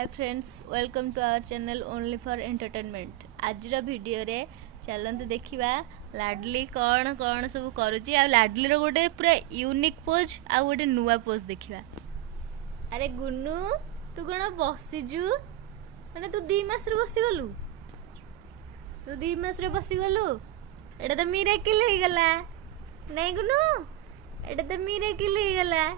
Hi friends welcome to our channel only for entertainment. आज video रे चलते देखा लाडली कौन कौन सब करुच्ची आ लाडली गोटे पूरा यूनिक पोज आ गोटे नुआ पोज देखा। अरे गुन्नू तू कौन बसीजु मैंने तू 2 मास बसीगलु तू 2 मास बसीगलु एटा तो मिरेकिल हो गला नहीं गुन्नू एटा तो मिरेकिल हो गला।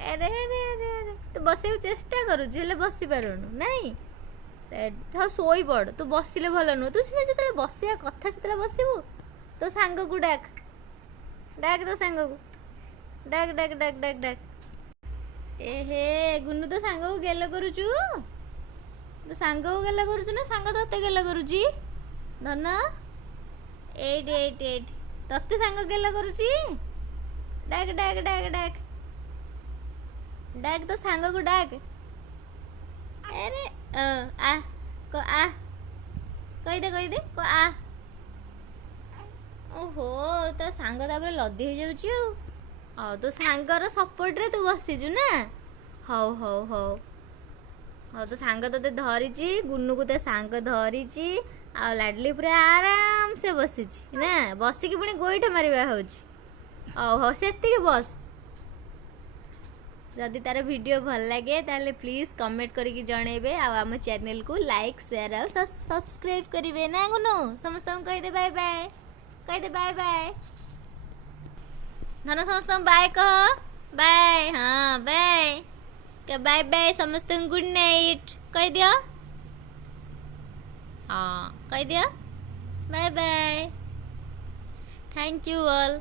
अरे अरे अरे अरे तू बसे चेष्टा करुचु हेले बसी पारुनु नहीं हाँ शोई पड़ तू बसिले भल नुह तू सीना जो बसिया कथा से बसबू तो सांग को डाक डाक तो सांग को डाक डाक डाक डाक डाक एहे गुन्नू तो सांग को गेल करुचु तो सांग को गेल करुचु ना सांग तते गेल करुची धन एट एट एट तते सांग गेल करुची डाक डाक डाक डाक डाक तो सांग को डाक। अरे आ को आ कही दे को आ ओहो तो सांग तापर लदी हो जाउची आ तो सांगर सपोर्ट रे तू बसीजु ना हौ हौ हौ हौ तो सांग तते धरिची गुन्नू को ते सांग धरिची आ लाडली पूरा आराम से बसीची ना बसिकी पुणी गोईठा मारिबा होची हौ हौ सेतिके बस। जदि तार वीडियो भल लगे ताले प्लीज कमेंट करके जनइबे आम चैनल को लाइक शेयर और सब्सक्राइब करेंगे ना गुनु समस्त कह दे बाय बाय कह दे बाय बाय धन समस्त बाय कह बाय हाँ बाय क्या बाय बाय समस्त गुड नाइट कह दियो हाँ कह दियो bye bye thank you all.